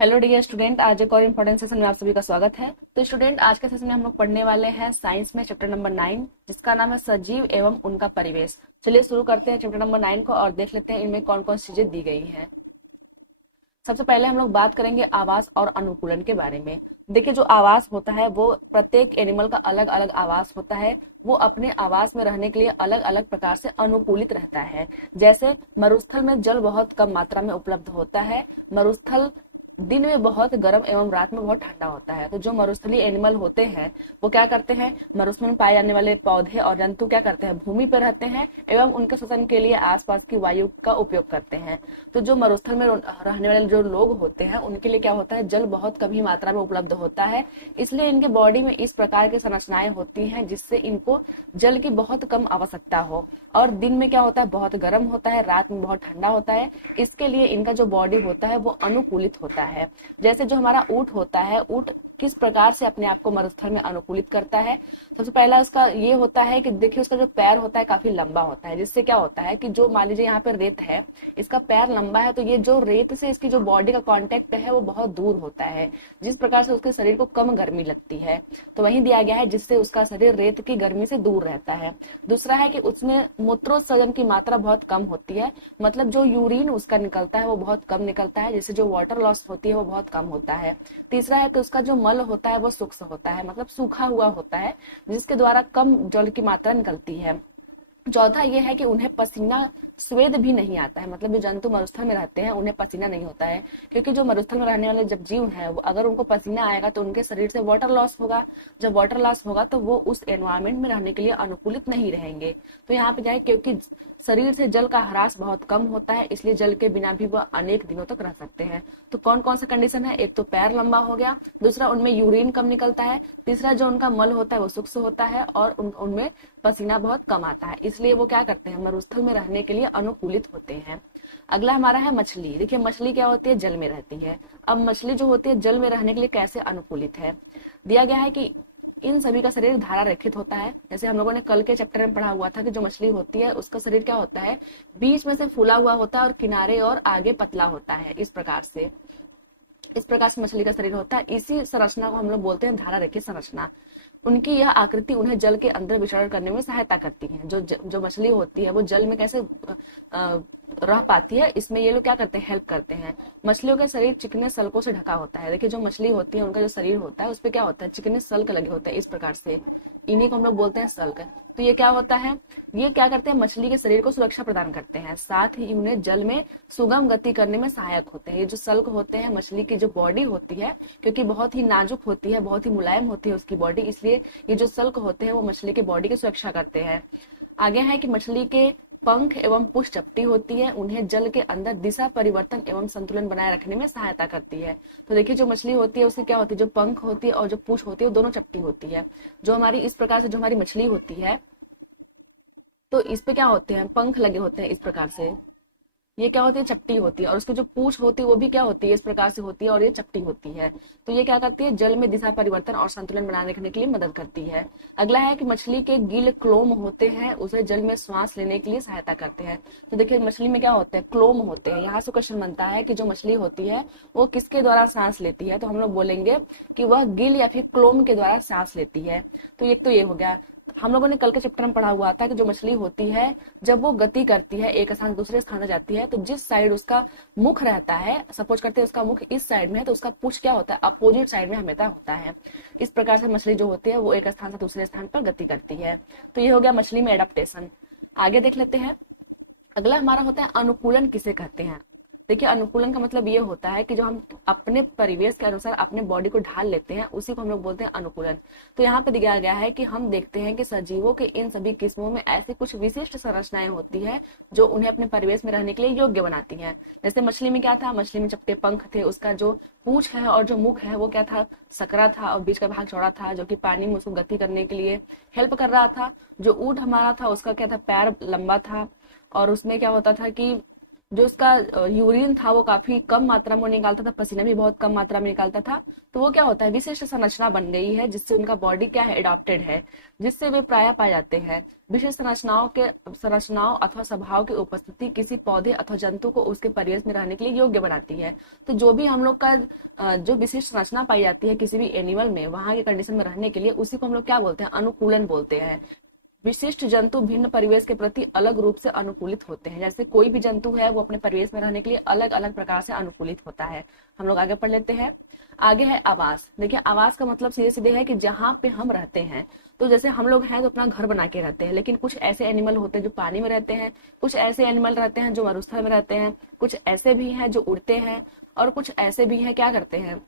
Hello dear student, आज एक और इम्पोर्टेंट सेशन में आप सभी का स्वागत है। तो स्टूडेंट, आज के सेशन में हम लोग पढ़ने वाले हैं साइंस में चैप्टर नंबर 9, जिसका नाम है सजीव एवं उनका परिवेश। चलिए शुरू करते हैं चैप्टर नंबर 9 को और देख लेते हैं इनमें कौन कौन सी चीजें दी गई हैं। सबसे पहले हम लोग बात करेंगे आवास और अनुकूलन के बारे में। देखिए, जो आवास होता है वो प्रत्येक एनिमल का अलग अलग आवास होता है। वो अपने आवास में रहने के लिए अलग अलग प्रकार से अनुकूलित रहता है। जैसे मरुस्थल में जल बहुत कम मात्रा में उपलब्ध होता है। मरुस्थल दिन में बहुत गर्म एवं रात में बहुत ठंडा होता है। तो जो मरुस्थलीय एनिमल होते हैं वो क्या करते हैं, मरुस्थल में पाए जाने वाले पौधे और जंतु क्या करते हैं, भूमि पर रहते हैं एवं उनके श्वसन के लिए आसपास की वायु का उपयोग करते हैं। तो जो मरुस्थल में रहने वाले जो लोग होते हैं उनके लिए क्या होता है, जल बहुत कम ही मात्रा में उपलब्ध होता है। इसलिए इनके बॉडी में इस प्रकार की संरचनाएं होती हैं जिससे इनको जल की बहुत कम आवश्यकता हो। और दिन में क्या होता है, बहुत गर्म होता है, रात में बहुत ठंडा होता है। इसके लिए इनका जो बॉडी होता है वो अनुकूलित होता है। जैसे जो हमारा ऊंट होता है, ऊंट किस प्रकार से अपने आप को मरुस्थल में अनुकूलित करता है। सबसे पहला उसका ये होता है कि देखिए उसका जो पैर होता है काफी लंबा होता है, जिससे क्या होता है कि जो मान लीजिए यहाँ पे रेत है, इसका पैर लंबा है तो ये जो रेत से इसकी जो बॉडी का कांटेक्ट है वो बहुत दूर होता है, जिस प्रकार से उसके शरीर को कम गर्मी लगती है। तो वही दिया गया है जिससे उसका शरीर रेत की गर्मी से दूर रहता है। दूसरा है कि उसमें मूत्रोत्सर्जन की मात्रा बहुत कम होती है, मतलब जो यूरिन उसका निकलता है वो बहुत कम निकलता है, जिससे जो वाटर लॉस होती है वो बहुत कम होता है। तीसरा है कि उसका जो मल होता है वो शुष्क होता है, मतलब सूखा हुआ होता है, जिसके द्वारा कम जल की मात्रा निकलती है। चौथा ये है कि उन्हें पसीना स्वेद भी नहीं आता है, मतलब जो जंतु मरुस्थल में रहते हैं उन्हें पसीना नहीं होता है, क्योंकि जो मरुस्थल में रहने वाले जब जीव हैं वो अगर उनको पसीना आएगा तो उनके शरीर से वाटर लॉस होगा। जब वाटर लॉस होगा तो वो उस एनवायरमेंट में रहने के लिए अनुकूलित नहीं रहेंगे। तो यहाँ पे जाए, क्योंकि शरीर से जल का ह्रास बहुत कम होता है इसलिए जल के बिना भी वह अनेक दिनों तक रह सकते हैं। तो कौन कौन सा कंडीशन है, एक तो पैर लंबा हो गया, दूसरा उनमें यूरिन कम निकलता है, तीसरा जो उनका मल होता है वो शुष्क होता है, और उनमें पसीना बहुत कम आता है, इसलिए वो क्या करते हैं, मरुस्थल में रहने के लिए अनुकूलित होते हैं। अगला हमारा है मछली। देखिए मछली क्या होती है, जल में रहती है। अब मछली जो होती है जल में रहने के लिए कैसे अनुकूलित है, दिया गया है कि इन सभी का शरीर धारा रहित होता है। जैसे हम लोगों ने कल के चैप्टर में पढ़ा हुआ था कि जो मछली होती है उसका शरीर क्या होता है, बीच में से फूला हुआ होता है और किनारे और आगे पतला होता है। इस प्रकार से मछली का शरीर होता है। इसी संरचना को हम लोग बोलते हैं धारा रहित संरचना। उनकी यह आकृति उन्हें जल के अंदर विचरण करने में सहायता करती है। जो मछली होती है वो जल में कैसे रह पाती है, इसमें ये लोग क्या करते हैं, हेल्प करते हैं। मछलियों का शरीर चिकने सल्कों से ढका होता है। देखिए जो मछली होती है उनका जो शरीर होता है उस पे क्या होता है, चिकने सल्क लगे होते हैं इस प्रकार से, इन्हीं को हम लोग बोलते हैं सल्क। तो ये क्या होता है, ये क्या करते हैं, मछली के शरीर को सुरक्षा प्रदान करते हैं, साथ ही उन्हें जल में सुगम गति करने में सहायक होते हैं। ये जो सल्क होते हैं, मछली की जो बॉडी होती है, क्योंकि बहुत ही नाजुक होती है, बहुत ही मुलायम होती है उसकी बॉडी, इसलिए ये जो सल्क होते हैं वो मछली की बॉडी की सुरक्षा करते हैं। आगे है कि मछली के पंख एवं पूंछ चपटी होती है, उन्हें जल के अंदर दिशा परिवर्तन एवं संतुलन बनाए रखने में सहायता करती है। तो देखिए जो मछली होती है उसकी क्या होती है, जो पंख होती है और जो पूंछ होती है वो दोनों चपटी होती है। जो हमारी इस प्रकार से जो हमारी मछली होती है तो इस पे क्या होते हैं, पंख लगे होते हैं इस प्रकार से, ये क्या होती है, चपटी होती है, और उसकी जो पूंछ होती है वो भी क्या होती है, इस प्रकार से होती है, और ये चपटी होती है। तो ये क्या करती है, जल में दिशा परिवर्तन और संतुलन बनाए रखने के लिए मदद करती है। अगला है कि मछली के गिल क्लोम होते हैं, उसे जल में श्वास लेने के लिए सहायता करते हैं। तो देखिए मछली में क्या होते हैं, क्लोम होते हैं। यहाँ से क्वेश्चन बनता है कि जो मछली होती है वो किसके द्वारा सांस लेती है, तो हम लोग बोलेंगे कि वह गिल या फिर क्लोम के द्वारा सांस लेती है। तो एक तो ये हो गया। हम लोगों ने कल के चैप्टर में पढ़ा हुआ था कि जो मछली होती है जब वो गति करती है, एक स्थान से दूसरे स्थान पर जाती है, तो जिस साइड उसका मुख रहता है, सपोज करते हैं उसका मुख इस साइड में है, तो उसका पूंछ क्या होता है, अपोजिट साइड में हमेशा होता है। इस प्रकार से मछली जो होती है वो एक स्थान से दूसरे स्थान पर गति करती है। तो ये हो गया मछली में एडेप्टेशन। आगे देख लेते हैं, अगला हमारा होता है अनुकूलन किसे कहते हैं। देखिए अनुकूलन का मतलब ये होता है कि जो हम अपने परिवेश के अनुसार अपने बॉडी को ढाल लेते हैं उसी को हम लोग बोलते हैं अनुकूलन। तो यहाँ पे दिखाया गया है कि हम देखते हैं कि सजीवों के इन सभी किस्मों में ऐसी कुछ विशिष्ट संरचनाएं होती है जो उन्हें अपने परिवेश में रहने के लिए योग्य बनाती हैं। जैसे मछली में क्या था, मछली में चपटे पंख थे, उसका जो पूंछ है और जो मुख है वो क्या था, सकरा था, और बीच का भाग चौड़ा था जो कि पानी में उसको गति करने के लिए हेल्प कर रहा था। जो ऊंट हमारा था उसका क्या था, पैर लंबा था, और उसमें क्या होता था कि जो उसका यूरिन था वो काफी कम मात्रा में निकालता था, पसीना भी बहुत कम मात्रा में निकालता था। तो वो क्या होता है, विशिष्ट संरचना बन गई है जिससे उनका बॉडी क्या है, एडॉप्टेड है, जिससे वे प्राय पाए जाते हैं। विशिष्ट संरचनाओं अथवा स्वभाव की उपस्थिति किसी पौधे अथवा जंतु को उसके परिवेश में रहने के लिए योग्य बनाती है। तो जो भी हम लोग का जो विशिष्ट संरचना पाई जाती है किसी भी एनिमल में, वहां के कंडीशन में रहने के लिए, उसी को हम लोग क्या बोलते हैं, अनुकूलन बोलते हैं। विशिष्ट जंतु भिन्न परिवेश के प्रति अलग रूप से अनुकूलित होते हैं। जैसे कोई भी जंतु है वो अपने परिवेश में रहने के लिए अलग अलग प्रकार से अनुकूलित होता है। हम लोग आगे पढ़ लेते हैं। आगे है आवास। देखिए आवास का मतलब सीधे सीधे है कि जहाँ पे हम रहते हैं। तो जैसे हम लोग हैं तो अपना घर बना के रहते हैं, लेकिन कुछ ऐसे एनिमल होते हैं जो पानी में रहते हैं, कुछ ऐसे एनिमल रहते हैं जो मरुस्थल में रहते हैं, कुछ ऐसे भी हैं जो उड़ते हैं, और कुछ ऐसे भी हैं क्या करते हैं,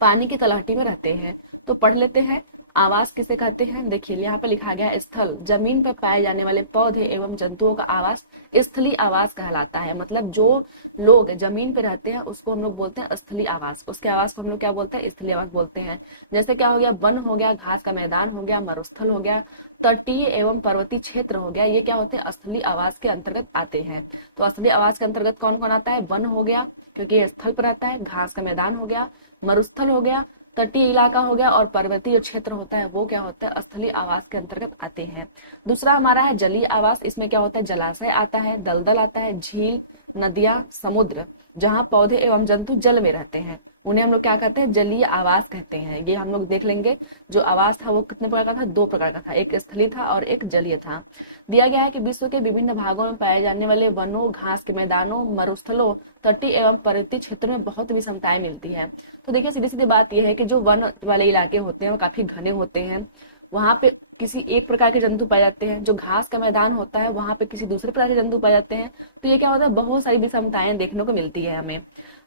पानी की तलहटी में रहते हैं। तो पढ़ लेते हैं आवास किसे कहते हैं। देखिए यहाँ पे लिखा गया है स्थल, जमीन पर पाए जाने वाले पौधे एवं जंतुओं का आवास स्थलीय आवास कहलाता है। मतलब जो लोग जमीन पे रहते हैं उसको हम लोग बोलते हैं स्थलीय आवास, उसके आवास को हम लोग क्या बोलते हैं, स्थलीय आवास बोलते हैं। जैसे क्या हो गया, वन हो गया, घास का मैदान हो गया, मरुस्थल हो गया, तटीय एवं पर्वतीय क्षेत्र हो गया, ये क्या होते हैं, स्थलीय आवास के अंतर्गत आते हैं। तो स्थलीय आवास के अंतर्गत कौन कौन आता है, वन हो गया क्योंकि ये स्थल पर रहता है, घास का मैदान हो गया, मरुस्थल हो गया, तटीय इलाका हो गया, और पर्वतीय क्षेत्र होता है वो क्या होता है, स्थलीय आवास के अंतर्गत आते हैं। दूसरा हमारा है जलीय आवास। इसमें क्या होता है, जलाशय आता है, दलदल आता है, झील, नदियां, समुद्र, जहां पौधे एवं जंतु जल में रहते हैं, उन्हें हम लोग क्या कहते हैं, जलीय आवास कहते हैं। ये हम लोग देख लेंगे। जो आवास था वो कितने प्रकार का था, दो प्रकार का था, एक स्थलीय था और एक जलीय था। दिया गया है कि विश्व के विभिन्न भागों में पाए जाने वाले वनों, घास के मैदानों, मरुस्थलों, तटीय एवं पर्वतीय क्षेत्रों में बहुत विषमताएं मिलती है। तो देखिए सीधी सीधी बात यह है कि जो वन वाले इलाके होते हैं वो काफी घने होते हैं, वहां पे किसी एक प्रकार के जंतु पाए जाते हैं। जो घास का मैदान होता है वहां पे किसी दूसरे प्रकार के जंतु पाए जाते हैं। तो ये क्या होता है, बहुत सारी विषमताएं देखने को मिलती है हमें।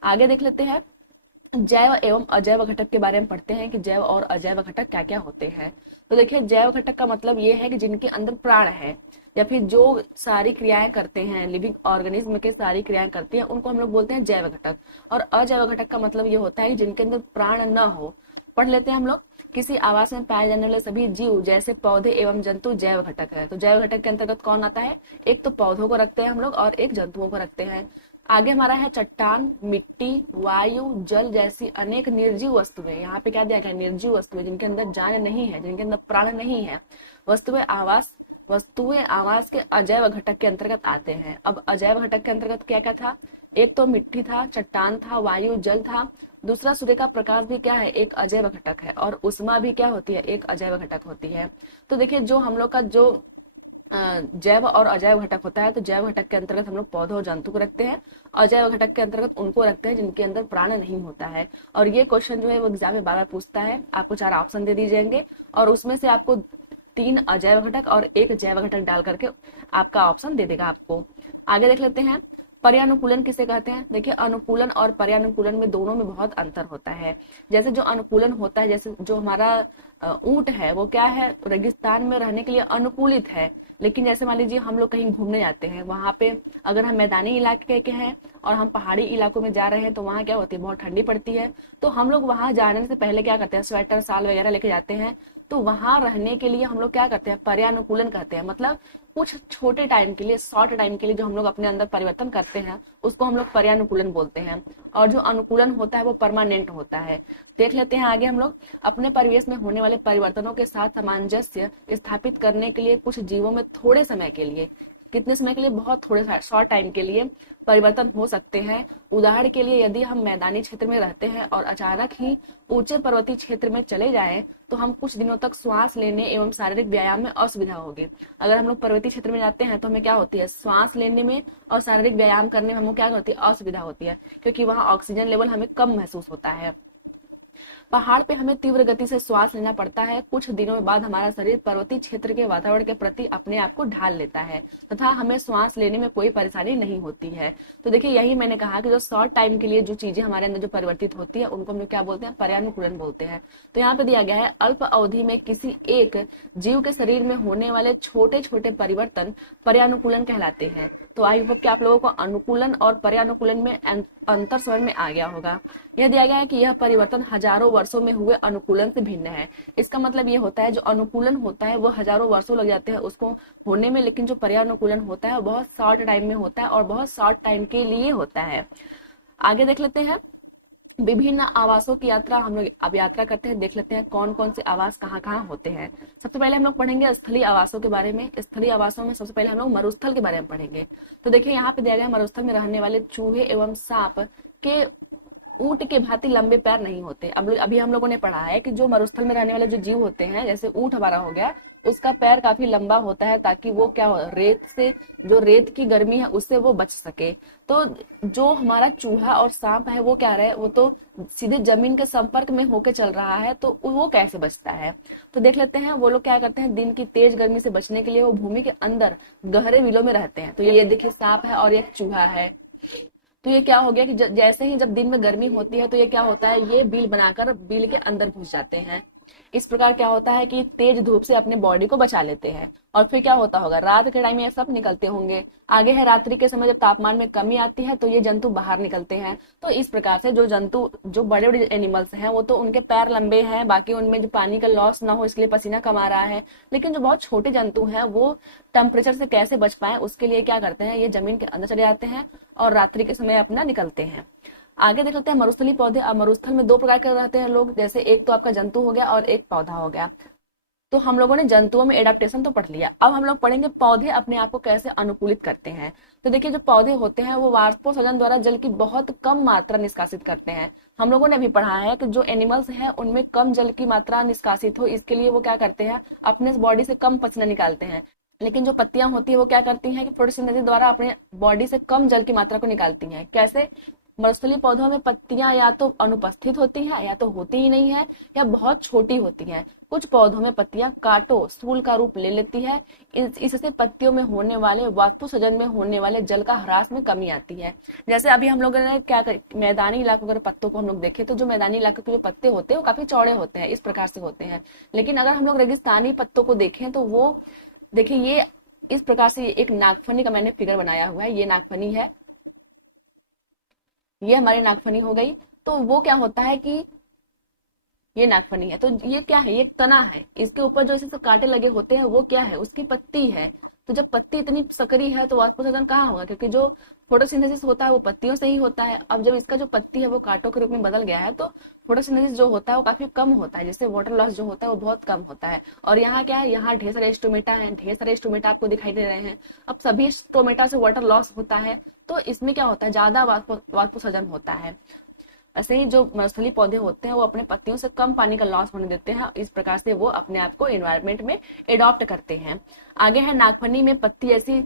आगे देख लेते हैं, जैव एवं अजैव घटक के बारे में पढ़ते हैं कि जैव और अजैव घटक क्या क्या होते हैं। तो देखिए जैव घटक का मतलब ये है कि जिनके अंदर प्राण है, या फिर जो सारी क्रियाएं करते हैं, लिविंग ऑर्गेनिज्म के सारी क्रियाएं करती हैं, उनको हम लोग बोलते हैं जैव घटक। और अजैव घटक का मतलब ये होता है कि जिनके अंदर प्राण न हो। पढ़ लेते हैं हम लोग, किसी आवास में पाए जाने वाले सभी जीव जैसे पौधे एवं जंतु जैव घटक है। तो जैव घटक के अंतर्गत कौन आता है, एक तो पौधों को रखते हैं हम लोग और एक जंतुओं को रखते हैं। आगे हमारा है चट्टान, मिट्टी, वायु, जल जैसी अनेक निर्जीव वस्तुएं। यहाँ पे क्या दिया गया, निर्जीव वस्तुएं, जिनके अंदर जान नहीं है, जिनके अंदर प्राण नहीं है, वस्तुएं आवास के अजैव घटक के अंतर्गत आते हैं। अब अजैव घटक के अंतर्गत क्या क्या था, एक तो मिट्टी था, चट्टान था, वायु, जल था। दूसरा सूर्य का प्रकाश भी क्या है, एक अजैव घटक है, और उष्मा भी क्या होती है, एक अजैव घटक होती है। तो देखिए जो हम लोग का जो जैव और अजैव घटक होता है, तो जैव घटक के अंतर्गत हम लोग पौधे और जंतु को रखते हैं, अजैव घटक के अंतर्गत उनको रखते हैं जिनके अंदर प्राण नहीं होता है। और ये क्वेश्चन जो है वो एग्जाम में बार बार पूछता है। आपको 4 ऑप्शन दे दिए जाएंगे और उसमें से आपको 3 अजैव घटक और 1 जैव घटक डाल करके आपका ऑप्शन दे देगा आपको। आगे देख लेते हैं, पर्यानुकूलन किसे कहते हैं। देखिए अनुकूलन और पर्यानुकूलन में दोनों में बहुत अंतर होता है। जैसे जो अनुकूलन होता है, जैसे जो हमारा ऊंट है वो क्या है, रेगिस्तान में रहने के लिए अनुकूलित है। लेकिन जैसे मान लीजिए हम लोग कहीं घूमने जाते हैं, वहां पे अगर हम मैदानी इलाके के हैं और हम पहाड़ी इलाकों में जा रहे हैं, तो वहां क्या होती है, बहुत ठंडी पड़ती है। तो हम लोग वहां जाने से पहले क्या करते हैं, स्वेटर, शाल वगैरह लेके जाते हैं। तो वहां रहने के लिए हम लोग क्या करते हैं, पर्यानुकूलन करते हैं। मतलब कुछ छोटे टाइम के लिए, शॉर्ट टाइम के लिए जो हम लोग अपने अंदर परिवर्तन करते हैं उसको हम लोग पर्यानुकूलन बोलते हैं। और जो अनुकूलन होता है वो परमानेंट होता है। देख लेते हैं आगे हम लोग, अपने परिवेश में होने वाले परिवर्तनों के साथ सामंजस्य स्थापित करने के लिए कुछ जीवों में थोड़े समय के लिए, कितने समय के लिए, बहुत थोड़े शॉर्ट टाइम के लिए परिवर्तन हो सकते हैं। उदाहरण के लिए यदि हम मैदानी क्षेत्र में रहते हैं और अचानक ही ऊंचे पर्वतीय क्षेत्र में चले जाएं, तो हम कुछ दिनों तक श्वास लेने एवं शारीरिक व्यायाम में असुविधा होगी। अगर हम लोग पर्वतीय क्षेत्र में जाते हैं तो हमें क्या होती है, श्वास लेने में और शारीरिक व्यायाम करने में हमें क्या होती है, असुविधा होती है, क्योंकि वहां ऑक्सीजन लेवल हमें कम महसूस होता है। पहाड़ पे हमें तीव्र गति से श्वास लेना पड़ता है। कुछ दिनों बाद हमारा शरीर पर्वतीय क्षेत्र के वातावरण के प्रति अपने आप को ढाल लेता है तथा हमें श्वास लेने में कोई परेशानी नहीं होती है। तो देखिए यही मैंने कहा कि जो शॉर्ट टाइम के लिए जो चीजें हमारे अंदर जो परिवर्तित होती है उनको हम लोग क्या बोलते हैं, पर्यानुकूलन बोलते हैं। तो यहाँ पे दिया गया है, अल्प अवधि में किसी एक जीव के शरीर में होने वाले छोटे छोटे परिवर्तन पर्यानुकूलन कहलाते हैं। तो आई होप कि आप लोगों को अनुकूलन और पर्यानुकूलन में अंतर समझ में आ गया होगा। यह दिया गया है कि यह परिवर्तन हजारों वर्षों में हुए अनुकूलन से भिन्न है। इसका मतलब ये होता है जो अनुकूलन होता है वो हजारों वर्षों लग जाते हैं उसको होने में, लेकिन जो पर्यानुकूलन होता है बहुत शॉर्ट टाइम में होता है और बहुत शॉर्ट टाइम के लिए होता है। आगे देख लेते हैं विभिन्न आवासों की यात्रा। हम लोग अब यात्रा करते हैं, देख लेते हैं कौन कौन से आवास कहाँ कहाँ होते हैं। सबसे पहले हम लोग पढ़ेंगे स्थलीय आवासों के बारे में। स्थलीय आवासों में सबसे पहले हम लोग मरुस्थल के बारे में पढ़ेंगे। तो देखिए यहाँ पे दिया गया मरुस्थल में रहने वाले चूहे एवं सांप के ऊंट के भांति लंबे पैर नहीं होते। अब अभी हम लोगों ने पढ़ा है कि जो मरुस्थल में रहने वाले जो जीव होते हैं, जैसे ऊंट हमारा हो गया, उसका पैर काफी लंबा होता है ताकि वो क्या हो, रेत से जो रेत की गर्मी है उससे वो बच सके। तो जो हमारा चूहा और सांप है वो क्या रहे, वो तो सीधे जमीन के संपर्क में होके चल रहा है, तो वो कैसे बचता है। तो देख लेते हैं वो लोग क्या करते हैं, दिन की तेज गर्मी से बचने के लिए वो भूमि के अंदर गहरे बिलों में रहते हैं। तो ये देखिए सांप है और ये चूहा है। तो ये क्या हो गया कि जैसे ही जब दिन में गर्मी होती है तो ये क्या होता है, ये बिल बनाकर बिल के अंदर घुस जाते हैं। इस प्रकार क्या होता है कि तेज धूप से अपने बॉडी को बचा लेते हैं। और फिर क्या होता होगा, रात के टाइम ये सब निकलते होंगे। आगे है रात्रि के समय जब तापमान में कमी आती है तो ये जंतु बाहर निकलते हैं। तो इस प्रकार से जो जंतु, जो बड़े बड़े एनिमल्स हैं, वो तो उनके पैर लंबे हैं, बाकी उनमें जो पानी का लॉस ना हो इसलिए पसीना कम आ रहा है। लेकिन जो बहुत छोटे जंतु हैं वो टेम्परेचर से कैसे बच पाए उसके लिए क्या करते हैं, ये जमीन के अंदर चले जाते हैं और रात्रि के समय अपना निकलते हैं। आगे देख लेते हैं मरुस्थलीय पौधे। अब मरुस्थल में दो प्रकार के रहते हैं लोग, जैसे एक तो आपका जंतु हो गया और एक पौधा हो गया। तो हम लोगों ने जंतुओं में एडाप्टेशन तो पढ़ लिया, अब हम लोग पढ़ेंगे पौधे अपने आप को कैसे अनुकूलित करते हैं। तो देखिए जो पौधे होते हैं वो वाष्पोत्सर्जन द्वारा जल की बहुत कम मात्रा निष्कासित करते हैं। हम लोगों ने भी पढ़ा है कि जो एनिमल्स हैं उनमें कम जल की मात्रा निष्कासित हो, इसके लिए वो क्या करते हैं, अपने बॉडी से कम पसीना निकालते हैं। लेकिन जो पत्तियां होती है वो क्या करती हैं कि फोटोसिंथेसिस द्वारा अपने बॉडी से कम जल की मात्रा को निकालती हैं। कैसे, मरुस्थलीय पौधों में पत्तियां या तो अनुपस्थित होती हैं या तो होती ही नहीं है या बहुत छोटी होती हैं। कुछ पौधों में पत्तियां कांटों स्थूल का रूप ले लेती है। इससे पत्तियों में होने वाले वाष्पोत्सर्जन में होने वाले जल का ह्रास में कमी आती है। जैसे अभी हम लोगों ने क्या मैदानी इलाकों के पत्तों को हम लोग देखें तो जो मैदानी इलाकों के जो पत्ते होते हैं वो काफी चौड़े होते हैं, इस प्रकार से होते हैं। लेकिन अगर हम लोग रेगिस्तानी पत्तों को देखें तो वो देखिए ये इस प्रकार से, एक नागफनी का मैंने फिगर बनाया हुआ है, ये नागफनी है, ये हमारी नागफनी हो गई। तो वो क्या होता है कि ये नागफनी है, तो ये क्या है, ये तना है, इसके ऊपर जो इसे तो कांटे लगे होते हैं वो क्या है, उसकी पत्ती है। तो जब पत्ती इतनी सकरी है तो वाष्पोत्सर्जन कहाँ होगा, क्योंकि जो फोटोसिंथेसिस होता है वो पत्तियों से ही होता है। अब जब इसका जो पत्ती है वो कांटों के रूप में बदल गया है तो फोटोसिंथेसिस जो होता है वो काफी कम होता है, जिससे वाटर लॉस जो होता है वो बहुत कम होता है। और यहाँ क्या है, यहाँ ढेर सारे स्टोमेटा है, ढेर सारे स्टोमेटा आपको दिखाई दे रहे हैं। अब सभी स्टोमेटा से वाटर लॉस होता है तो इसमें क्या होता है, ज्यादा वाष्पोत्सर्जन होता है। ऐसे ही जो मरुस्थलीय पौधे होते हैं वो अपने पत्तियों से कम पानी का लॉस होने देते हैं, इस प्रकार से वो अपने आप को एनवायरनमेंट में एडॉप्ट करते हैं। आगे है नागफनी में पत्ती ऐसी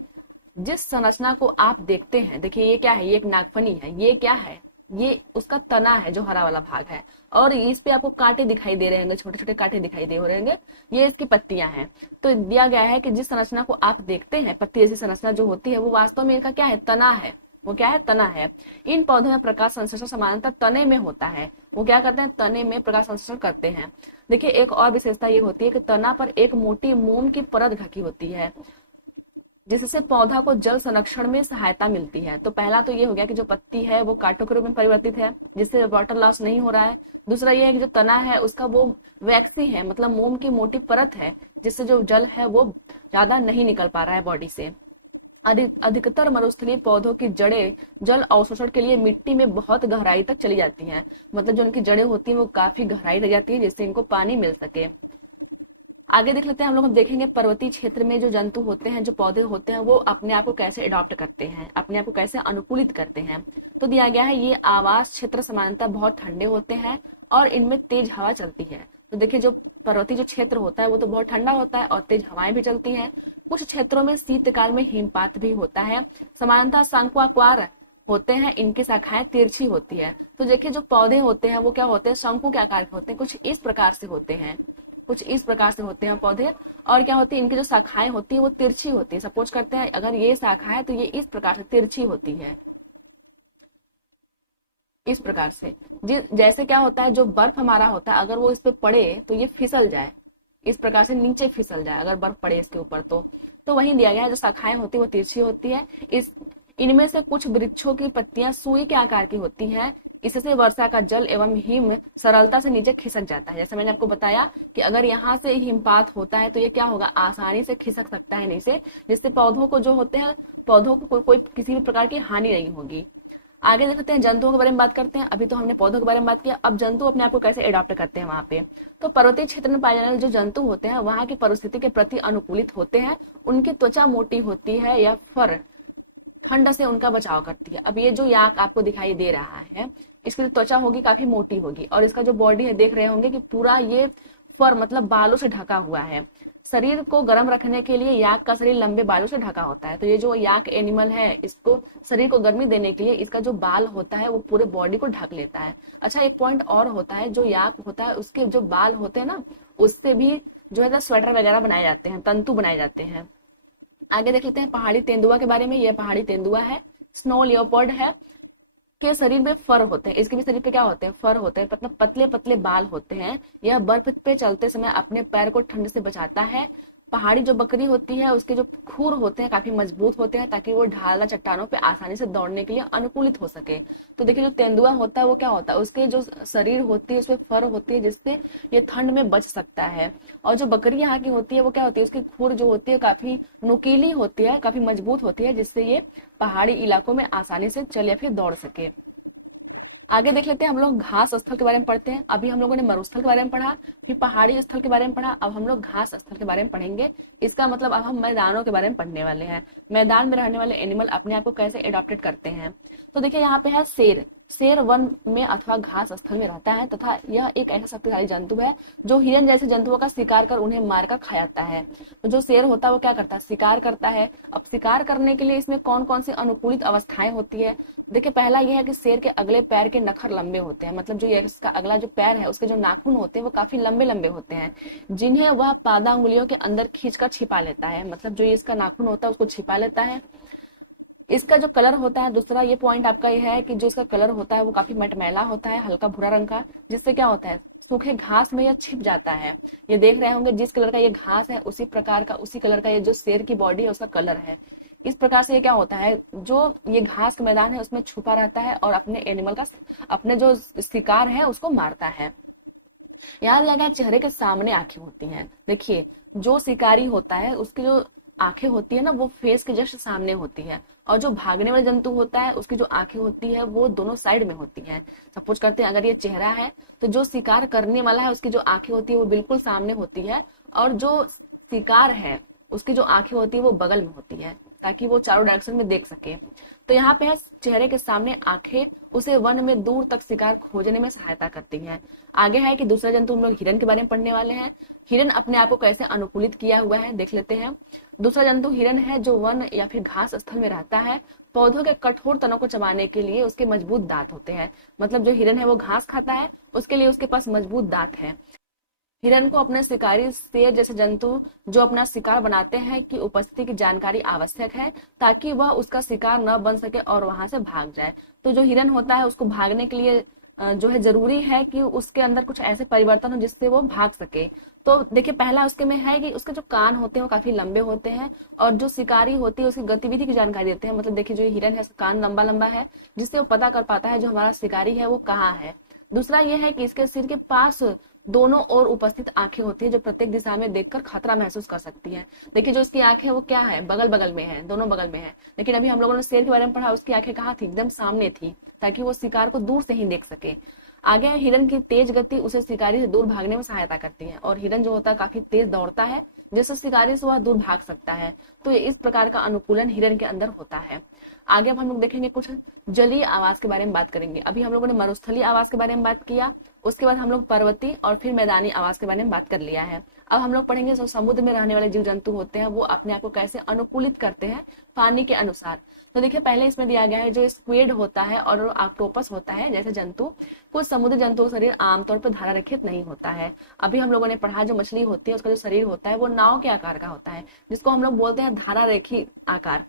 जिस संरचना को आप देखते हैं, देखिए ये क्या है, ये एक नागफनी है, ये क्या है, ये उसका तना है जो हरा वाला भाग है, और इस पे आपको कांटे दिखाई दे रहे होंगे, छोटे छोटे कांटे दिखाई दे रहे होंगे, ये इसकी पत्तियां हैं। तो दिया गया है कि जिस संरचना को आप देखते हैं, पत्ती जैसी संरचना जो होती है वो वास्तव में इनका क्या है, तना है। वो क्या है, तना है। इन पौधों में प्रकाश संश्लेषण सामान्यतः तने में होता है। वो क्या करते हैं, तने में प्रकाश संश्लेषण करते हैं। देखिए एक और विशेषता ये होती है कि तना पर एक मोटी मोम की परत ढकी होती है, जिससे पौधा को जल संरक्षण में सहायता मिलती है। तो पहला तो ये हो गया कि जो पत्ती है वो कांटों के रूप में परिवर्तित है, जिससे वाटर लॉस नहीं हो रहा है। दूसरा ये है कि जो तना है उसका वो वैक्सी है, मतलब मोम की मोटी परत है, जिससे जो जल है वो ज्यादा नहीं निकल पा रहा है बॉडी से। अधिकतर मरुस्थलीय पौधों की जड़ें जल अवशोषण के लिए मिट्टी में बहुत गहराई तक चली जाती हैं, मतलब जो उनकी जड़ें होती हैं वो काफी गहराई तक जाती है जिससे इनको पानी मिल सके। आगे देख लेते हैं हम लोग देखेंगे पर्वतीय क्षेत्र में जो जंतु होते हैं, जो पौधे होते हैं, वो अपने आप को कैसे अडॉप्ट करते हैं, अपने आप को कैसे अनुकूलित करते हैं। तो दिया गया है ये आवास क्षेत्र सामान्यतः बहुत ठंडे होते हैं और इनमें तेज हवा चलती है। तो देखिए जो पर्वतीय जो क्षेत्र होता है वो तो बहुत ठंडा होता है और तेज हवाएं भी चलती हैं। कुछ क्षेत्रों में शीतकाल में हिमपात भी होता है। सामान्यतः शंक्वाकार होते हैं, इनकी शाखाएं तिरछी होती है। तो देखिए जो पौधे होते हैं वो क्या होते हैं, शंकु के आकार के होते हैं, कुछ इस प्रकार से होते हैं, कुछ इस प्रकार से होते हैं पौधे। और क्या होती है, इनकी जो शाखाएं होती है वो तिरछी होती है। सपोज करते हैं अगर ये शाखा है तो ये इस प्रकार से तिरछी होती है, इस प्रकार से। जैसे क्या होता है, जो बर्फ हमारा होता है अगर वो इस पे पड़े तो ये फिसल जाए, इस प्रकार से नीचे फिसल जाए अगर बर्फ पड़े इसके ऊपर। तो वही दिया गया है, जो शाखाएं होती है वो तिरछी होती है। इनमें से कुछ वृक्षों की पत्तियां सुई के आकार की होती हैं, इससे वर्षा का जल एवं हिम सरलता से नीचे खिसक जाता है। जैसे मैंने आपको बताया कि अगर यहाँ से हिमपात होता है तो ये क्या होगा, आसानी से खिसक सकता है नीचे, जिससे पौधों को जो होते हैं, पौधों को कोई किसी भी प्रकार की हानि नहीं होगी। आगे देख सकते हैं जंतुओं के बारे में बात करते हैं। अभी तो हमने पौधों के बारे में बात किया, अब जंतु अपने आप को कैसे एडॉप्ट करते हैं वहां पे। तो पर्वतीय क्षेत्र में पाए जाने वाले जो जंतु होते हैं वहां की परिस्थिति के प्रति अनुकूलित होते हैं। उनकी त्वचा मोटी होती है या फर ठंड से उनका बचाव करती है। अब ये जो याक आपको दिखाई दे रहा है, इसकी त्वचा होगी काफी मोटी होगी, और इसका जो बॉडी है देख रहे होंगे कि पूरा ये फर मतलब बालों से ढका हुआ है। शरीर को गर्म रखने के लिए याक का शरीर लंबे बालों से ढका होता है। तो ये जो याक एनिमल है, इसको शरीर को गर्मी देने के लिए इसका जो बाल होता है वो पूरे बॉडी को ढक लेता है। अच्छा, एक पॉइंट और होता है, जो याक होता है उसके जो बाल होते हैं ना, उससे भी जो है स्वेटर वगैरह बनाए जाते हैं, तंतु बनाए जाते हैं। आगे देख लेते हैं पहाड़ी तेंदुआ के बारे में। यह पहाड़ी तेंदुआ है, स्नो लियोपर्ड है, के शरीर में फर होते हैं। इसके भी शरीर पे क्या होते हैं, फर होते हैं, मतलब पतले पतले बाल होते हैं। यह बर्फ पे चलते समय अपने पैर को ठंड से बचाता है। पहाड़ी जो बकरी होती है उसके जो खुर होते हैं काफी मजबूत होते हैं, ताकि वो ढाला चट्टानों पे आसानी से दौड़ने के लिए अनुकूलित हो सके। तो देखिए जो तेंदुआ होता है वो क्या होता है, उसके जो शरीर होती है उसमें फर होती है, जिससे ये ठंड में बच सकता है। और जो बकरी यहाँ की होती है वो क्या होती है, उसकी खुर जो होती है काफी नुकीली होती है, काफी मजबूत होती है, जिससे ये पहाड़ी इलाकों में आसानी से चल या फिर दौड़ सके। आगे देख लेते हैं हम लोग घास स्थल के बारे में पढ़ते हैं। अभी हम लोगों ने मरुस्थल के बारे में पढ़ा, फिर पहाड़ी स्थल के बारे में पढ़ा, अब हम लोग घास स्थल के बारे में पढ़ेंगे। इसका मतलब अब हम मैदानों के बारे में पढ़ने वाले हैं। मैदान में रहने वाले एनिमल अपने आप को कैसे एडॉप्टेड करते हैं। तो देखिए यहाँ पे है शेर। शेर वन में अथवा घास स्थल में रहता है तथा यह एक ऐसा शक्तिशाली जंतु है जो हिरन जैसे जंतुओं का शिकार कर उन्हें मारकर खा जाता है। तो जो शेर होता है वो क्या करता है, शिकार करता है। अब शिकार करने के लिए इसमें कौन कौन सी अनुकूलित अवस्थाएं होती है। देखिए पहला यह है कि शेर के अगले पैर के नखर लंबे होते हैं, मतलब जो ये इसका अगला जो पैर है उसके जो नाखून होते हैं वो काफी लंबे लंबे होते हैं, जिन्हें वह पादा उंगलियों के अंदर खींचकर छिपा लेता है। मतलब जो ये इसका नाखून होता है उसको छिपा लेता है। इसका जो कलर होता है, दूसरा ये पॉइंट आपका ये है कि जो इसका कलर होता है वो काफी मटमैला होता है, हल्का भूरा रंग का, जिससे क्या होता है सूखे घास में यह छिप जाता है। ये देख रहे होंगे जिस कलर का ये घास है उसी प्रकार का उसी कलर का ये जो शेर की बॉडी है उसका कलर है। इस प्रकार से ये क्या होता है, जो ये घास का मैदान है उसमें छुपा रहता है और अपने एनिमल का अपने जो शिकार है उसको मारता है। याद रखिएगा चेहरे के सामने आंखें होती हैं। देखिए जो शिकारी होता है उसकी जो आंखें होती है ना वो फेस के जस्ट सामने होती है, और जो भागने वाले जंतु होता है उसकी जो आंखें होती है वो दोनों साइड में होती हैं। सपोज करते हैं अगर ये चेहरा है तो जो शिकार करने वाला है उसकी जो आंखें होती है वो बिल्कुल सामने होती है, और जो शिकार है उसकी जो आंखें होती है वो बगल में होती है, ताकि वो चारों डायरेक्शन में देख सके। तो यहाँ पे है चेहरे के सामने आंखें उसे वन में दूर तक शिकार खोजने में सहायता करती हैं। आगे है कि दूसरा जंतु हम लोग हिरन के बारे में पढ़ने वाले हैं। हिरन अपने आप को कैसे अनुकूलित किया हुआ है देख लेते हैं। दूसरा जंतु हिरन है जो वन या फिर घास स्थल में रहता है। पौधों के कठोर तनों को चबाने के लिए उसके मजबूत दांत होते हैं। मतलब जो हिरन है वो घास खाता है, उसके लिए उसके पास मजबूत दांत है। हिरन को अपने शिकारी शेर जैसे जंतु जो अपना शिकार बनाते हैं की उपस्थिति की जानकारी आवश्यक है, ताकि वह उसका शिकार न बन सके और वहां से भाग जाए। तो जो हिरन होता है उसको भागने के लिए जो है जरूरी है कि उसके अंदर कुछ ऐसे परिवर्तन हो जिससे वो भाग सके। तो देखिए पहला उसके में है कि उसके जो कान होते हैं वो काफी लंबे होते हैं, और जो शिकारी होती है उसकी गतिविधि की जानकारी देते हैं। मतलब देखिए जो हिरन है उसका कान लंबा लंबा है, जिससे वो पता कर पाता है जो हमारा शिकारी है वो कहाँ है। दूसरा ये है कि इसके सिर के पास दोनों ओर उपस्थित आंखें होती है जो प्रत्येक दिशा में देखकर खतरा महसूस कर सकती हैं। देखिए जो इसकी आंखें वो क्या है, बगल बगल में है, दोनों बगल में है। लेकिन अभी हम लोगों ने शेर के बारे में पढ़ा, उसकी आंखें कहाँ थी, एकदम सामने थी, ताकि वो शिकार को दूर से ही देख सके। आगे हिरन की तेज गति उसे शिकारी से दूर भागने में सहायता करती है, और हिरन जो होता है काफी तेज दौड़ता है, जिससे शिकारी से वह दूर भाग सकता है। तो इस प्रकार का अनुकूलन हिरन के अंदर होता है। आगे अब हम लोग देखेंगे कुछ जलीय आवास के बारे में बात करेंगे। अभी हम लोगों ने मरुस्थलीय आवास के बारे में बात किया, उसके बाद हम लोग पर्वतीय और फिर मैदानी आवास के बारे में बात कर लिया है। अब हम लोग पढ़ेंगे जो समुद्र में रहने वाले जीव जंतु होते हैं वो अपने आप को कैसे अनुकूलित करते हैं पानी के अनुसार। तो देखिए पहले इसमें दिया गया है जो स्क्विड होता है और ऑक्टोपस होता है जैसे जंतु, कुछ समुद्री जंतुओं का शरीर आमतौर पर धारा रहित नहीं होता है। अभी हम लोगों ने पढ़ा जो मछली होती है उसका जो शरीर होता है वो नाव के आकार का होता है, जिसको हम लोग बोलते हैं धारा रेखी आकार।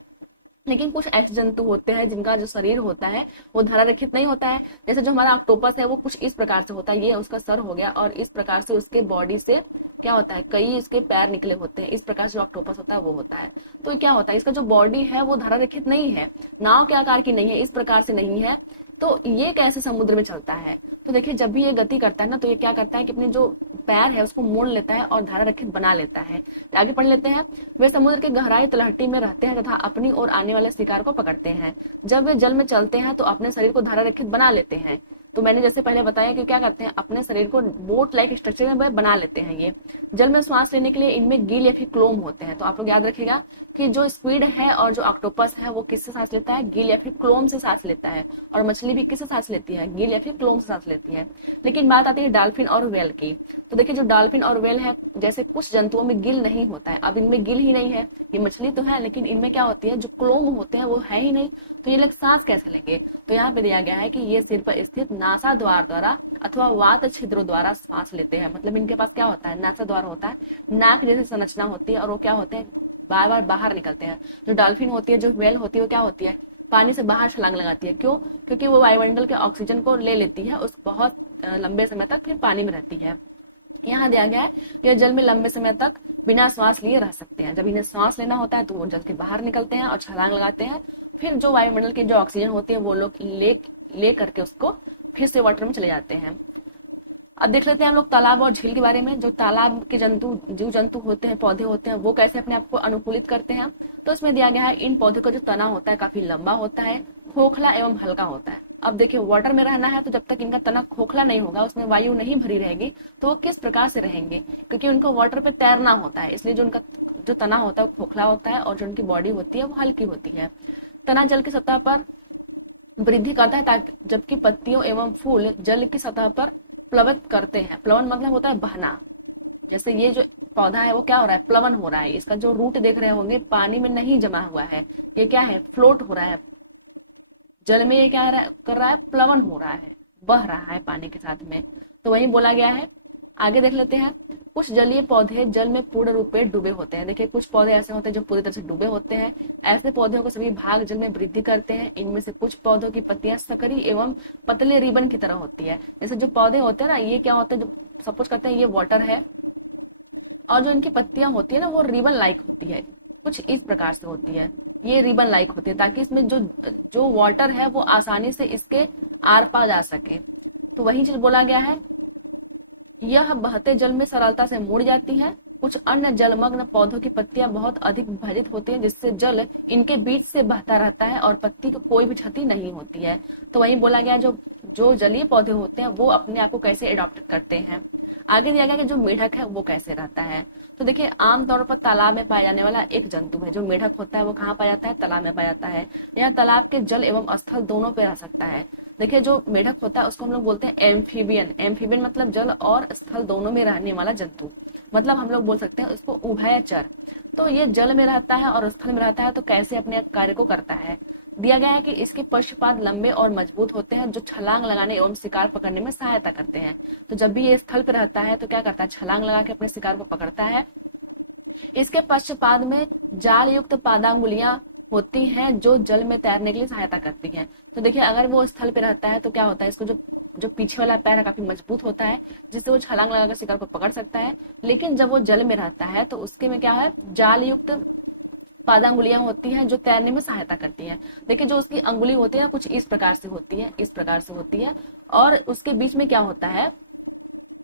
लेकिन कुछ ऐसे जंतु होते हैं जिनका जो शरीर होता है वो धारा रहित नहीं होता है। जैसे जो हमारा ऑक्टोपस है वो कुछ इस प्रकार से होता है, ये उसका सर हो गया, और इस प्रकार से उसके बॉडी से क्या होता है, कई इसके पैर निकले होते हैं। इस प्रकार से जो ऑक्टोपस होता है वो होता है। तो क्या होता है, इसका जो बॉडी है वो धारा रहित नहीं है, नाव के आकार की नहीं है, इस प्रकार से नहीं है। तो ये कैसे समुद्र में चलता है? तो देखिए जब भी ये गति करता है ना, तो ये क्या करता है कि अपने जो पैर है उसको मोड़ लेता है और धारा रहित बना लेता है। तो आगे पढ़ लेते हैं। वे समुद्र के गहराई तलहटी में रहते हैं तथा अपनी ओर आने वाले शिकार को पकड़ते हैं। जब वे जल में चलते हैं तो अपने शरीर को धारा रहित बना लेते हैं। तो मैंने जैसे पहले बताया कि क्या करते हैं, अपने शरीर को बोट लाइक स्ट्रक्चर में बना लेते हैं। ये जल में श्वास लेने के लिए इनमें गिल या फिर क्लोम होते हैं। तो आप लोग याद रखिएगा कि जो स्क्विड है और जो ऑक्टोपस है वो किससे सांस लेता है? गिल या फिर क्लोम से सांस लेता है। और मछली भी किससे सांस लेती है? गिल या फिर क्लोम से सांस लेती है। लेकिन बात आती है डॉल्फिन और व्हेल की। तो देखिए जो डॉल्फिन और व्हेल है, जैसे कुछ जंतुओं में गिल नहीं होता है, अब इनमें गिल ही नहीं है। ये मछली तो है लेकिन इनमें क्या होती है, जो क्लोम होते हैं वो है ही नहीं। तो ये लोग सांस कैसे लेंगे? तो यहाँ पे दिया गया है कि ये सिर पर स्थित नासा द्वार द्वारा अथवा वात छिद्रों द्वारा सांस लेते हैं। मतलब इनके पास क्या होता है, नासा द्वार होता है, नाक जैसी संरचना होती है और वो क्या होते हैं, बार बार बाहर निकलते हैं। जो डॉल्फिन होती है, जो व्हेल होती है, वो क्या होती है, पानी से बाहर छलांग लगाती है। क्यों? क्योंकि वो वायुमंडल के ऑक्सीजन को ले लेती है, उस बहुत लंबे समय तक फिर पानी में रहती है। यहाँ दिया गया है ये जल में लंबे समय तक बिना श्वास लिए रह सकते हैं। जब इन्हें श्वास लेना होता है तो वो जल के बाहर निकलते हैं और छलांग लगाते हैं। फिर जो वायुमंडल की जो ऑक्सीजन होती है वो लोग ले करके उसको फिर से वाटर में चले जाते हैं। अब देख लेते हैं हम लोग तालाब और झील के बारे में। जो तालाब के जंतु, जीव जंतु होते हैं, पौधे होते हैं, वो कैसे अपने आप को अनुकूलित करते हैं। तो इसमें दिया गया है इन पौधों का जो तना होता है काफी लंबा होता है, खोखला एवं हल्का होता है। अब देखिए वाटर में रहना है तो जब तक इनका तना खोखला नहीं होगा, उसमें वायु नहीं भरी रहेगी, तो वो किस प्रकार से रहेंगे? क्योंकि उनको वाटर पे तैरना होता है, इसलिए जो उनका जो तना होता है वो खोखला होता है और जो उनकी बॉडी होती है वो हल्की होती है। तना जल की सतह पर वृद्धि करता है ताकि जबकि पत्तियों एवं फूल जल की सतह पर प्लवित करते हैं। प्लवन मतलब होता है बहना। जैसे ये जो पौधा है वो क्या हो रहा है, प्लवन हो रहा है। इसका जो रूट देख रहे होंगे पानी में नहीं जमा हुआ है, ये क्या है, फ्लोट हो रहा है जल में। ये क्या कर रहा है, प्लवन हो रहा है, बह रहा है पानी के साथ में। तो वही बोला गया है। आगे देख लेते हैं। कुछ जलीय पौधे जल में पूर्ण रूप में डूबे होते हैं। देखिए कुछ पौधे ऐसे होते हैं जो पूरी तरह से डूबे होते हैं। ऐसे पौधों को सभी भाग जल में वृद्धि करते हैं। इनमें से कुछ पौधों की पत्तियां सकरी एवं पतले रिबन की तरह होती है। जैसे जो पौधे होते हैं ना, ये क्या होते हैं, जो सपोज करते हैं ये वाटर है और जो इनकी पत्तियां होती है ना वो रिबन लाइक होती है, कुछ इस प्रकार से होती है। ये रिबन लाइक होती है ताकि इसमें जो जो वाटर है वो आसानी से इसके आर पार जा सके। तो वही चीज बोला गया है, यह बहते जल में सरलता से मुड़ जाती है। कुछ अन्य जलमग्न पौधों की पत्तियां बहुत अधिक विभाजित होती हैं, जिससे जल इनके बीच से बहता रहता है और पत्ती को कोई भी क्षति नहीं होती है। तो वही बोला गया जो जो जलीय पौधे होते हैं वो अपने आप को कैसे एडॉप्ट करते हैं। आगे दिया गया कि जो मेढक है वो कैसे रहता है। तो देखिए आमतौर पर तालाब में पाया जाने वाला एक जंतु है। जो मेढक होता है वो कहाँ पाया जाता है, तालाब में पाया जाता है। यह तालाब के जल एवं स्थल दोनों पे रह सकता है। देखिए जो मेढक होता है उसको हम लोग बोलते हैं एम्फीबियन। एम्फीबियन मतलब जल और स्थल दोनों में रहने वाला जंतु। मतलब हम लोग बोल सकते हैं इसको उभयचर। तो ये जल में रहता है और स्थल में रहता है, तो कैसे अपने कार्य को करता है। दिया गया है कि इसके पश्चपाद लंबे और मजबूत होते हैं जो छलांग लगाने एवं शिकार पकड़ने में सहायता करते हैं। तो जब भी ये स्थल पर रहता है तो क्या करता है, छलांग लगा के अपने शिकार को पकड़ता है। इसके पश्चपाद में जाल युक्त पादांगुलियां होती हैं जो जल में तैरने के लिए सहायता करती हैं। तो देखिए अगर वो स्थल पे रहता है तो क्या होता है, इसको जो जो पीछे वाला पैर है काफी मजबूत होता है जिससे वो छलांग लगाकर शिकार को पकड़ सकता है। लेकिन जब वो जल में रहता है तो उसके में क्या है, जाल युक्त पादांगुलियां होती हैं जो तैरने में सहायता करती हैं। देखिए जो उसकी अंगुली होती है कुछ इस प्रकार से होती है, इस प्रकार से होती है और उसके बीच में क्या होता है,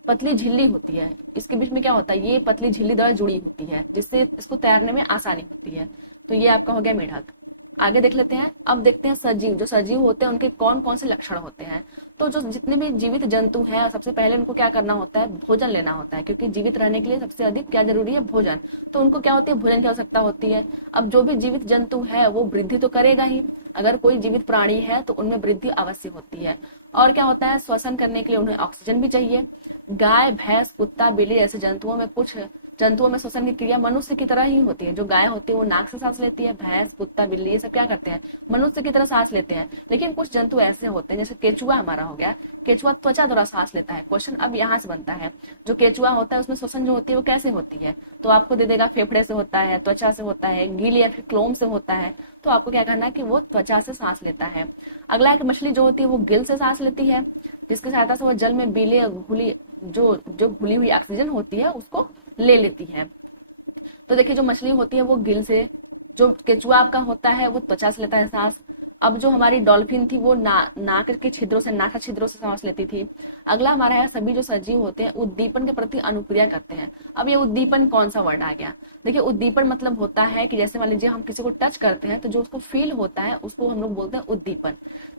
पतली झिल्ली होती है। इसके बीच में क्या होता है, ये पतली झिल्ली द्वारा जुड़ी होती है जिससे इसको तैरने में आसानी होती है। तो ये आपका हो गया मेढक। आगे देख लेते हैं। अब देखते हैं सजीव। जो सजीव होते हैं उनके कौन कौन से लक्षण होते हैं। तो जो जितने भी जीवित जंतु हैं सबसे पहले उनको क्या करना होता है, भोजन लेना होता है। क्योंकि जीवित रहने के लिए सबसे अधिक क्या जरूरी है, भोजन। तो उनको क्या होती है, भोजन की आवश्यकता होती है। अब जो भी जीवित जंतु है वो वृद्धि तो करेगा ही। अगर कोई जीवित प्राणी है तो उनमें वृद्धि अवश्य होती है। और क्या होता है, श्वसन करने के लिए उन्हें ऑक्सीजन भी चाहिए। गाय, भैंस, कुत्ता, बिल्ली ऐसे जंतुओं में कुछ जंतुओं में श्वसन की क्रिया मनुष्य की तरह ही होती है। जो गाय होती है वो नाक से सांस लेती है, भैंस, कुत्ता, बिल्ली ये सब क्या करते हैं, मनुष्य की तरह सांस लेते हैं। लेकिन कुछ जंतु ऐसे होते हैं, जैसे केचुआ हमारा हो गया, केचुआ त्वचा द्वारा सांस लेता है। क्वेश्चन अब यहाँ से बनता है, जो केचुआ होता है उसमें श्वसन जो होती है वो कैसे होती है, तो आपको दे देगा फेफड़े से होता है, त्वचा से होता है, गिल या फिर क्लोम से होता है। तो आपको क्या करना है कि वो त्वचा से सांस लेता है। अगला एक मछली जो होती है वो गिल से सांस लेती है, जिसकी सहायता से वो जल में बीले घुली जो जो घुली हुई ऑक्सीजन होती है उसको ले लेती है। तो देखिए जो मछली होती है वो गिल से, जो केचुआ आपका होता है वो त्वचा से लेता है सांस, अब जो हमारी डॉल्फिन थी वो नाक के छिद्रों से, नासा छिद्रों से सांस लेती थी। अगला हमारा है सभी जो सजीव होते हैं उद्दीपन के प्रति अनुक्रिया करते हैं। अब ये उद्दीपन कौन सा वर्ड आ गया? देखिए उद्दीपन मतलब होता है कि जैसे मान लीजिए हम किसी को टच करते हैं तो जो उसको फील होता है उसको हम लोग बोलते हैं उद्दीपन।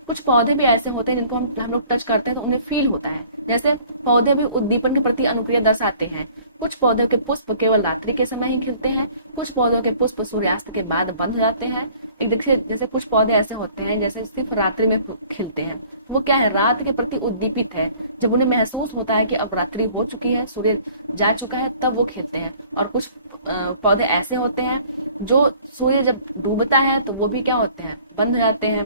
कुछ पौधे भी ऐसे होते हैं जिनको हम लोग टच करते हैं तो उन्हें फील होता है। जैसे पौधे भी उद्दीपन के प्रति अनुक्रिया दर्शाते हैं। कुछ पौधों के पुष्प केवल रात्रि के समय ही खिलते हैं, कुछ पौधों के पुष्प सूर्यास्त के बाद बंद हो जाते हैं। एक देखिए जैसे कुछ पौधे ऐसे होते हैं जैसे सिर्फ रात्रि में खिलते हैं, वो क्या है, रात के प्रति उद्दीपित है। जब उन्हें महसूस होता है कि अब रात्रि हो चुकी है, सूर्य जा चुका है, तब वो खिलते हैं। और कुछ पौधे ऐसे होते हैं जो सूर्य जब डूबता है तो वो भी क्या होते हैं, बंद हो जाते हैं।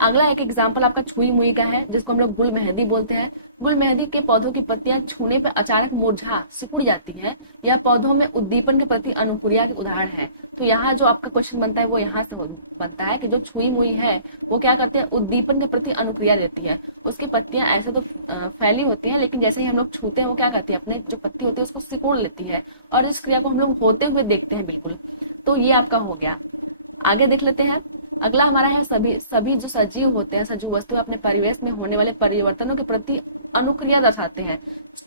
अगला एक एग्जाम्पल आपका छुई मुई का है, जिसको हम लोग गुल मेहंदी बोलते हैं। गुल मेहंदी के पौधों की पत्तियां छूने पर अचानक मुरझा सिकुड़ जाती हैं। यह पौधों में उद्दीपन के प्रति अनुक्रिया के उदाहरण है। तो यहाँ जो आपका क्वेश्चन बनता है वो यहाँ से बनता है कि जो छुई मुई है वो क्या करते हैं, उद्दीपन के प्रति अनुक्रिया देती है। उसकी पत्तियां ऐसे तो फैली होती हैं, लेकिन जैसे ही हम लोग छूते हैं वो क्या करती है, अपने जो पत्ती होती है उसको सिकुड़ लेती है और इस क्रिया को हम लोग होते हुए देखते हैं बिल्कुल। तो ये आपका हो गया। आगे देख लेते हैं। अगला हमारा है सभी जो सजीव होते हैं, सजीव वस्तुएं अपने परिवेश में होने वाले परिवर्तनों के प्रति अनुक्रिया दर्शाते हैं।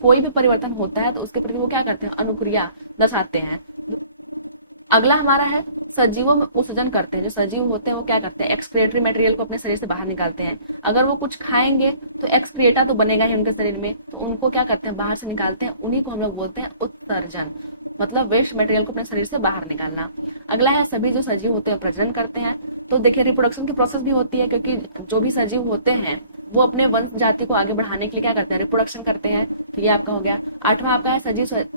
कोई भी परिवर्तन होता है तो उसके प्रति वो क्या करते हैं, अनुक्रिया दर्शाते हैं। अगला हमारा है सजीवों में उत्सर्जन करते हैं। जो सजीव होते हैं वो क्या करते हैं, एक्सक्रिएटरी मटेरियल को अपने शरीर से बाहर निकालते हैं। अगर वो कुछ खाएंगे तो एक्सक्रिएटा तो बनेगा ही उनके शरीर में, तो उनको क्या करते हैं, बाहर से निकालते हैं। उन्हीं को हम लोग बोलते हैं उत्सर्जन, मतलब वेस्ट मटेरियल को अपने शरीर से बाहर निकालना। अगला है सभी जो सजीव होते हैं प्रजनन करते हैं। तो देखिए रिप्रोडक्शन की प्रोसेस भी होती है, क्योंकि जो भी सजीव होते हैं वो अपने वंश जाति को आगे बढ़ाने के लिए क्या करते हैं, रिप्रोडक्शन करते हैं। तो ये आपका हो गया। आठवां आपका है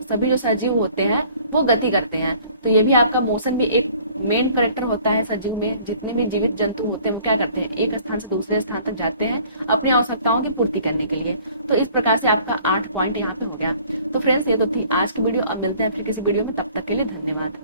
सभी जो सजीव होते हैं वो गति करते हैं। तो ये भी आपका मोशन भी एक मेन करेक्टर होता है सजीव में। जितने भी जीवित जंतु होते हैं वो क्या करते हैं, एक स्थान से दूसरे स्थान तक जाते हैं अपनी आवश्यकताओं की पूर्ति करने के लिए। तो इस प्रकार से आपका 8 पॉइंट यहाँ पे हो गया। तो फ्रेंड्स ये तो थी आज की वीडियो। अब मिलते हैं फिर किसी वीडियो में, तब तक के लिए धन्यवाद।